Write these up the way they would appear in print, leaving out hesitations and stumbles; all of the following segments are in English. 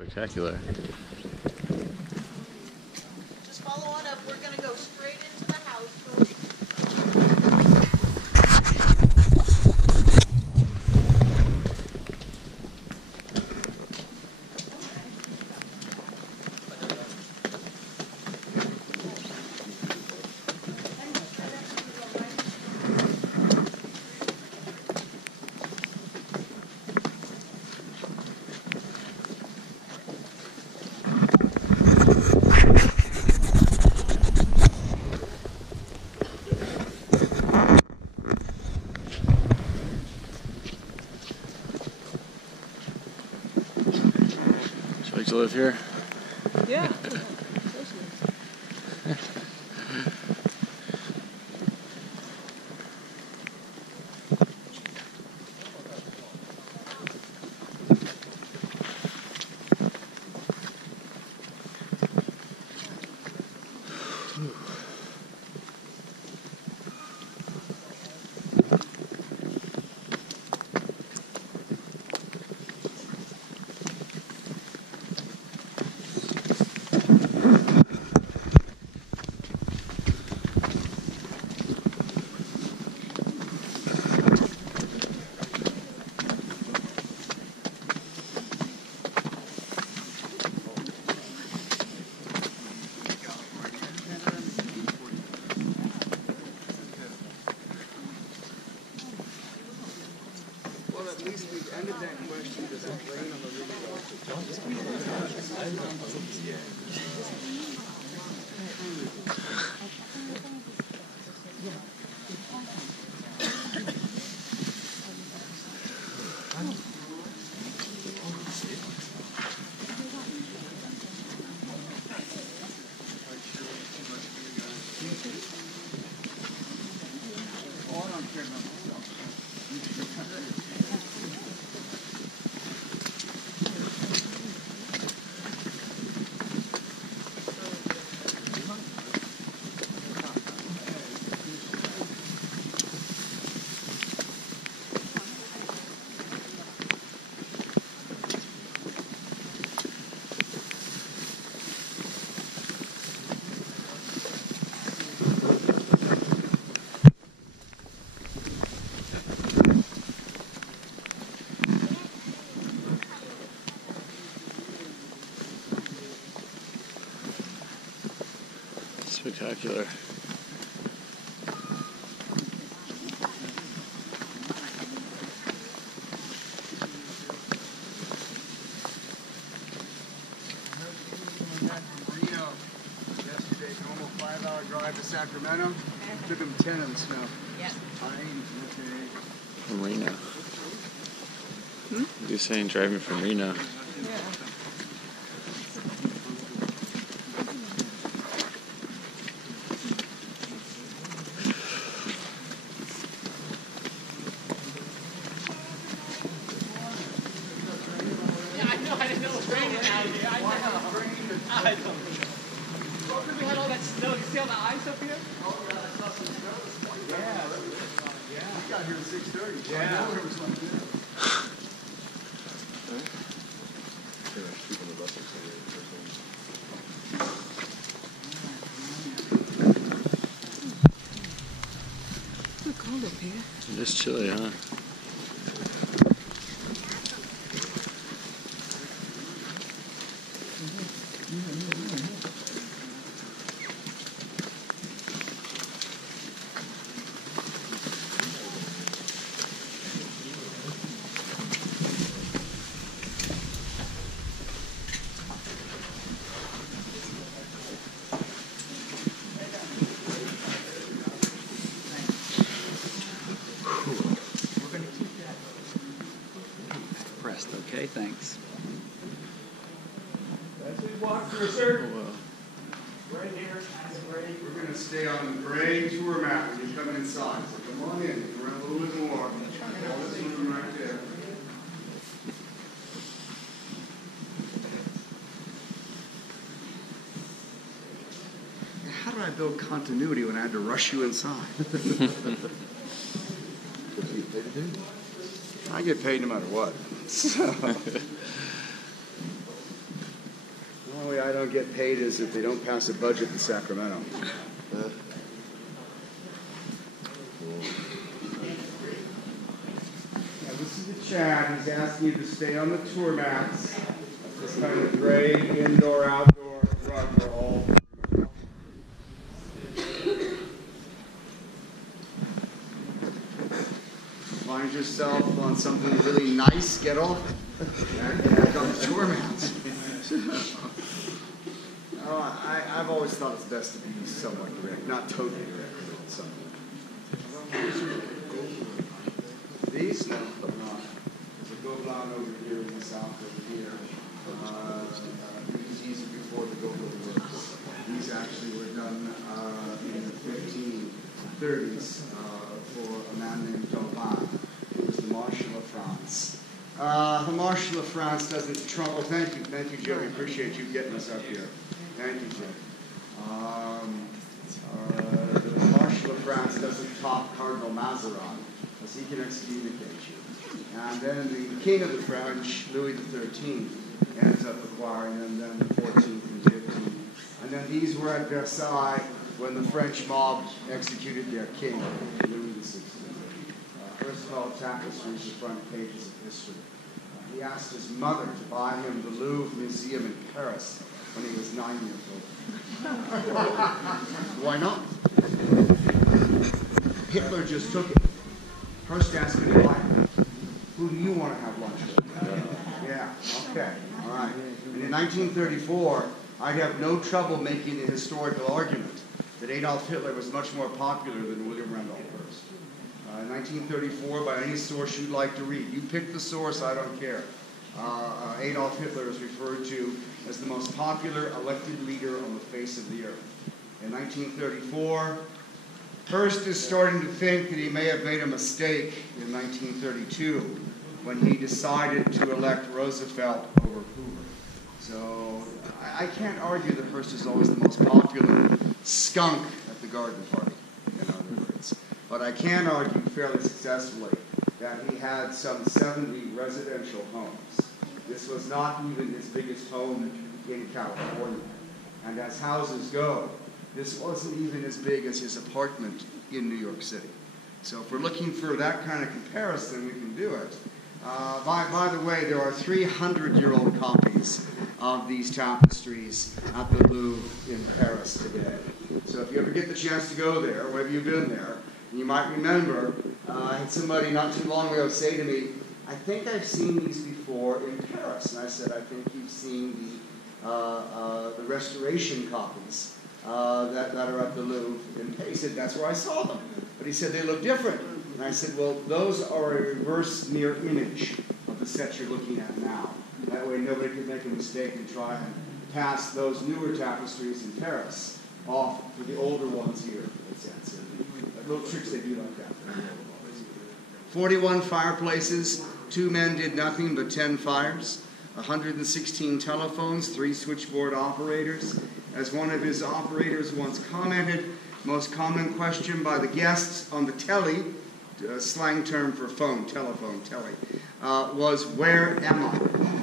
Spectacular. Just follow on up. We're going to go straight into the house. Would you like to live here? Yeah. Well, at least we've ended that question. Does it rain on the Spectacular. Yesterday, normal 5-hour drive to Sacramento. Took them 10 in the snow. Yep. From Reno. You're saying driving from Reno. Yeah. I didn't know it was raining out here. I don't know. Well, because we had all that snow. You see all the ice up here? Oh, yeah, I saw some snow this morning. Yeah. We got here at 6:30. Yeah. I know it was like this. It's cold up here. It is chilly, huh? Okay, thanks. That's it, walk through, sir. Whoa. Right here, great. We're going to stay on the gray tour map when you come inside. So come on in, around a little bit more. All this room right there. How did I build continuity when I had to rush you inside? I get paid no matter what. So. I don't get paid is if they don't pass a budget in Sacramento. Now this is the Chad. He's asking you to stay on the tour mats. This kind of gray indoor-outdoor rug for all. Find yourself on something really nice, get off back on the tour mats. I've always thought it's best to be somewhat direct, not totally direct, but somewhat. These? No, not. There's a Gobelin over here in the south over here. These are before the Gobelin works. These actually were done in the 1530s for a man named Gobelin, who was the Marshal of France. The Marshal of France doesn't trump. Oh, thank you, Joe. We appreciate you getting us up here. Thank you, Joe. The Marshal of France doesn't top Cardinal Mazarin, because he can excommunicate you. And then the King of the French, Louis XIII, ends up acquiring them, then the 14th and 15th. And then these were at Versailles when the French mob executed their king, Louis XVI. First called tapestries, the front pages of history. He asked his mother to buy him the Louvre Museum in Paris when he was 9 years old. Why not? Hitler just took it. Hearst asked me to buy it. Who do you want to have lunch with? Yeah, okay, all right. And in 1934, I'd have no trouble making the historical argument that Adolf Hitler was much more popular than William Randolph Hearst. In 1934, by any source you'd like to read. You pick the source, I don't care. Adolf Hitler is referred to as the most popular elected leader on the face of the earth. In 1934, Hearst is starting to think that he may have made a mistake in 1932 when he decided to elect Roosevelt over Hoover. So I can't argue that Hearst is always the most popular skunk at the garden party, in other words. But I can argue fairly successfully that he had some 70 residential homes. This was not even his biggest home in California. And as houses go, this wasn't even as big as his apartment in New York City. So if we're looking for that kind of comparison, we can do it. By the way, there are 300-year-old copies of these tapestries at the Louvre in Paris today. So if you ever get the chance to go there, or have you been there, you might remember, I had somebody not too long ago say to me, I think I've seen these before in Paris. And I said, I think you've seen the restoration copies that are at the Louvre in Paris. He said, that's where I saw them. But he said, they look different. And I said, well, those are a reverse mirror image of the set you're looking at now. That way nobody can make a mistake and try and pass those newer tapestries in Paris off to the older ones here. Little tricks they do like that. 41 fireplaces, 2 men did nothing but 10 fires, 116 telephones, 3 switchboard operators. As one of his operators once commented, most common question by the guests on the telly, slang term for phone, telephone, telly, was, where am I?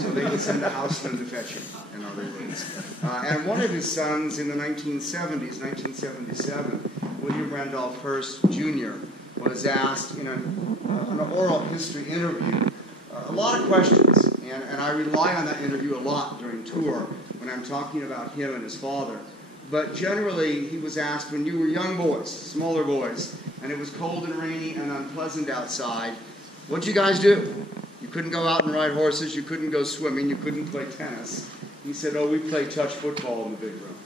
So they would send a houseman to fetch him, in other words. And one of his sons in the 1970s, 1977, William Randolph Hearst, Jr., was asked in an oral history interview a lot of questions, and I rely on that interview a lot during tour when I'm talking about him and his father. But generally, he was asked, when you were young boys, smaller boys, and it was cold and rainy and unpleasant outside, what'd you guys do? You couldn't go out and ride horses, you couldn't go swimming, you couldn't play tennis. He said, oh, we play touch football in the big room.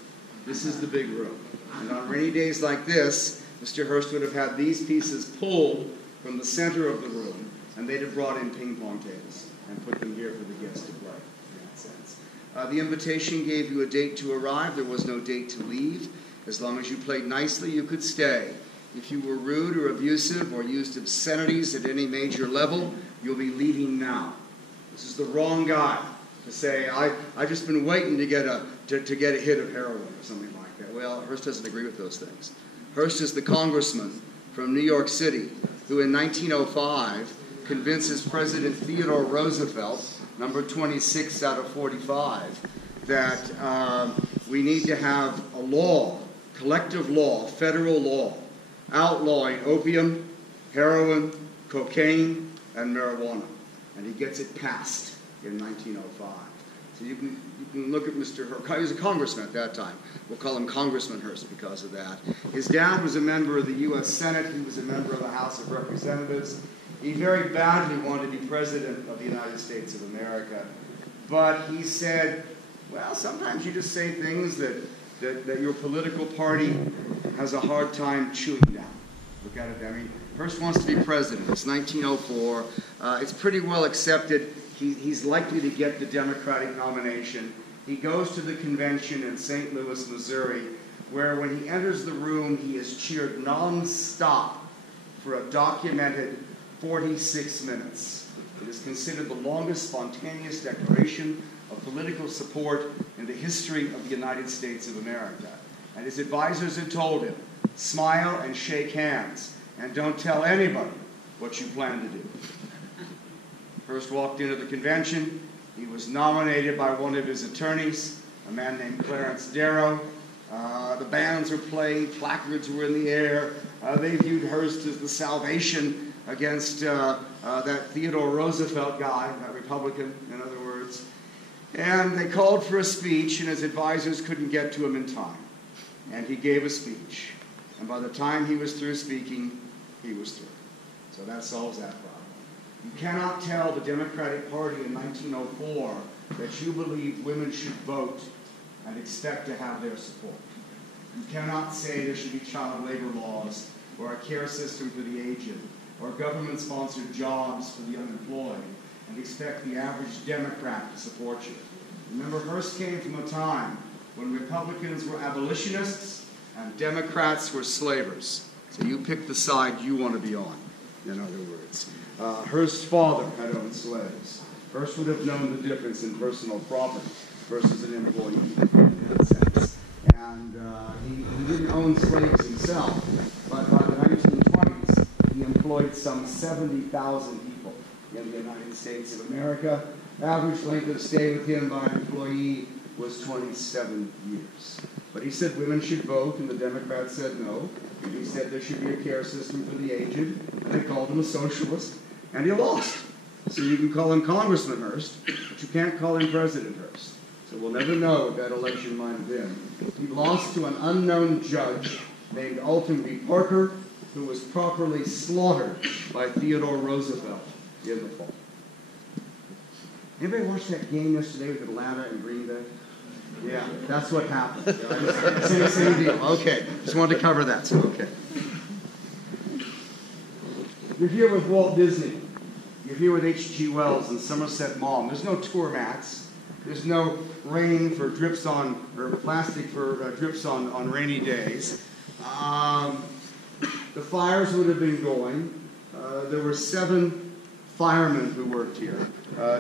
This is the big room. And on rainy days like this, Mr. Hearst would have had these pieces pulled from the center of the room, and they'd have brought in ping pong tables and put them here for the guests to play, in that sense. The invitation gave you a date to arrive. There was no date to leave. As long as you played nicely, you could stay. If you were rude or abusive or used obscenities at any major level, you'll be leaving now. This is the wrong guy to say, I've just been waiting to get a hit of heroin or something like that. Well, Hearst doesn't agree with those things. Hearst is the congressman from New York City who in 1905 convinces President Theodore Roosevelt, number 26 out of 45, that we need to have a law, collective law, federal law, outlawing opium, heroin, cocaine, and marijuana. And he gets it passed in 1905. So you can look at Mr. Hearst. He was a congressman at that time. We'll call him Congressman Hearst because of that. His dad was a member of the U.S. Senate. He was a member of the House of Representatives. He very badly wanted to be president of the United States of America. But he said, well, sometimes you just say things that your political party has a hard time chewing down. Look at it. I mean, Hearst wants to be president. It's 1904. It's pretty well accepted. He's likely to get the Democratic nomination. He goes to the convention in St. Louis, Missouri, where when he enters the room, he is cheered non-stop for a documented 46 minutes. It is considered the longest spontaneous declaration of political support in the history of the United States of America. And his advisors had told him, smile and shake hands, and don't tell anybody what you plan to do. Hearst walked into the convention. He was nominated by one of his attorneys, a man named Clarence Darrow. The bands were playing, placards were in the air. They viewed Hearst as the salvation against that Theodore Roosevelt guy, that Republican, in other words. And they called for a speech, and his advisors couldn't get to him in time. And he gave a speech. And by the time he was through speaking, he was through. So that solves that problem. You cannot tell the Democratic Party in 1904 that you believe women should vote and expect to have their support. You cannot say there should be child labor laws or a care system for the aged or government-sponsored jobs for the unemployed and expect the average Democrat to support you. Remember, Hearst came from a time when Republicans were abolitionists and Democrats were slavers. So you pick the side you want to be on, in other words. Hearst's father had owned slaves. Hearst would have known the difference in personal property versus an employee in that sense. And he didn't own slaves himself, but by the 1920s, he employed some 70,000 people in the United States of America. Average length of stay with him by an employee was 27 years. But he said women should vote, and the Democrats said no. And he said there should be a care system for the aged, and they called him a socialist, and he lost. So you can call him Congressman Hearst, but you can't call him President Hearst. So we'll never know what that election might have been. He lost to an unknown judge named Alton B. Parker, who was properly slaughtered by Theodore Roosevelt in the fall. Anybody watch that game yesterday with Atlanta and Green Bay? Yeah, that's what happened. Same deal. Okay, just wanted to cover that. So, okay. You're here with Walt Disney. You're here with H.G. Wells and Somerset Maugham. There's no tour mats. There's no rain for drips on, or plastic for drips on rainy days. The fires would have been going. There were 7 firemen who worked here.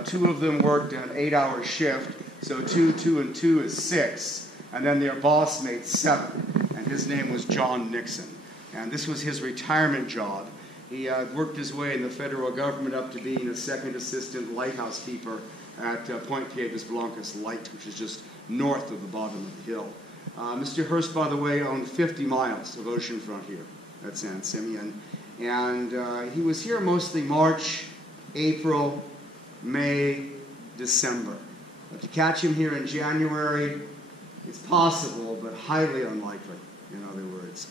2 of them worked an 8-hour shift. So 2, 2, and 2 is 6. And then their boss made 7. And his name was John Nixon. And this was his retirement job. He worked his way in the federal government up to being a second assistant lighthouse keeper at Point Piedras Blancas Light, which is just north of the bottom of the hill. Mr. Hearst, by the way, owned 50 miles of oceanfront here at San Simeon. And he was here mostly March, April, May, December. But to catch him here in January, it's possible, but highly unlikely, in other words.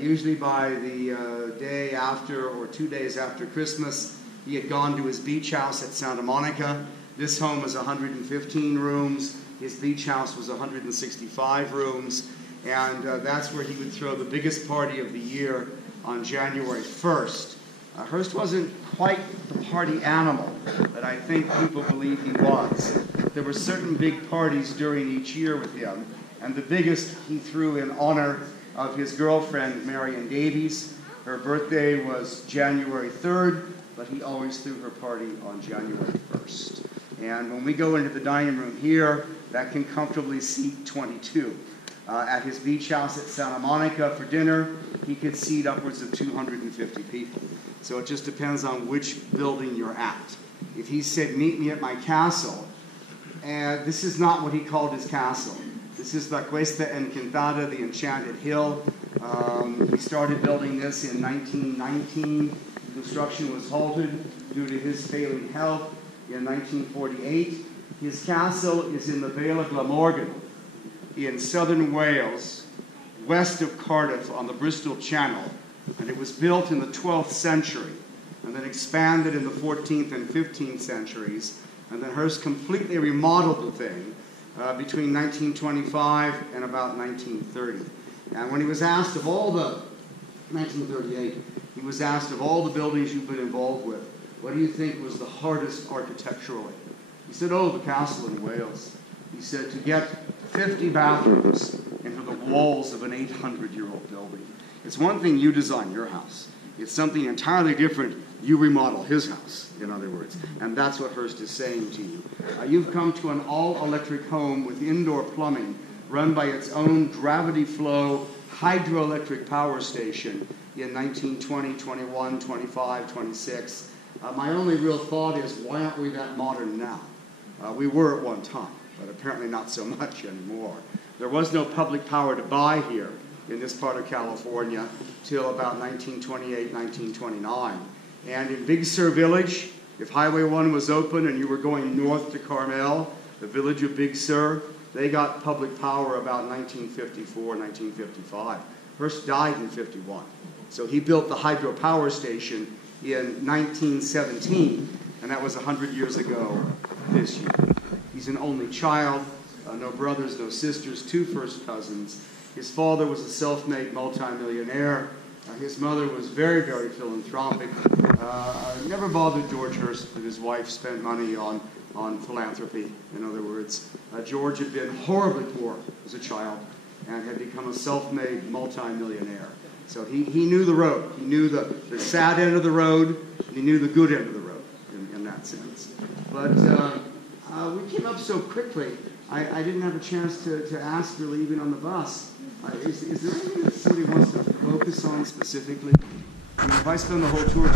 Usually by the day after or 2 days after Christmas, he had gone to his beach house at Santa Monica. This home is 115 rooms. His beach house was 165 rooms. And that's where he would throw the biggest party of the year on January 1st. Hearst wasn't quite the party animal that I think people believe he was. There were certain big parties during each year with him, and the biggest he threw in honor of his girlfriend, Marion Davies. Her birthday was January 3rd, but he always threw her party on January 1st. And when we go into the dining room here, that can comfortably seat 22. At his beach house at Santa Monica for dinner, he could seat upwards of 250 people. So it just depends on which building you're at. If he said, meet me at my castle, And this is not what he called his castle. This is La Cuesta Encantada, the Enchanted Hill. He started building this in 1919. Construction was halted due to his failing health in 1948. His castle is in the Vale of Glamorgan in southern Wales, west of Cardiff on the Bristol Channel. And it was built in the 12th century and then expanded in the 14th and 15th centuries. And then Hearst completely remodeled the thing between 1925 and about 1930. And when he was asked of all the, 1938, he was asked of all the buildings you've been involved with, what do you think was the hardest architecturally? He said, oh, the castle in Wales. He said, to get 50 bathrooms into the walls of an 800-year-old building. It's one thing you design your house. It's something entirely different. You remodel his house, in other words. And that's what Hearst is saying to you. You've come to an all-electric home with indoor plumbing run by its own gravity flow hydroelectric power station in 1920, 21, 25, 26. My only real thought is, why aren't we that modern now? We were at one time, but apparently not so much anymore. There was no public power to buy here in this part of California till about 1928, 1929. And in Big Sur Village, if Highway 1 was open and you were going north to Carmel, the village of Big Sur, they got public power about 1954, 1955. Hearst died in 51. So he built the hydropower station in 1917, and that was 100 years ago this year. He's an only child, no brothers, no sisters, 2 first cousins. His father was a self-made multimillionaire. His mother was very, very philanthropic. Never bothered George Hearst that his wife spent money on philanthropy. In other words, George had been horribly poor as a child and had become a self-made multimillionaire. So he knew the road. He knew the sad end of the road, and he knew the good end of the road in that sense. But we came up so quickly, I didn't have a chance to ask really even on the bus. Is there anything that somebody wants to focus on specifically? I mean, if I spend the whole tour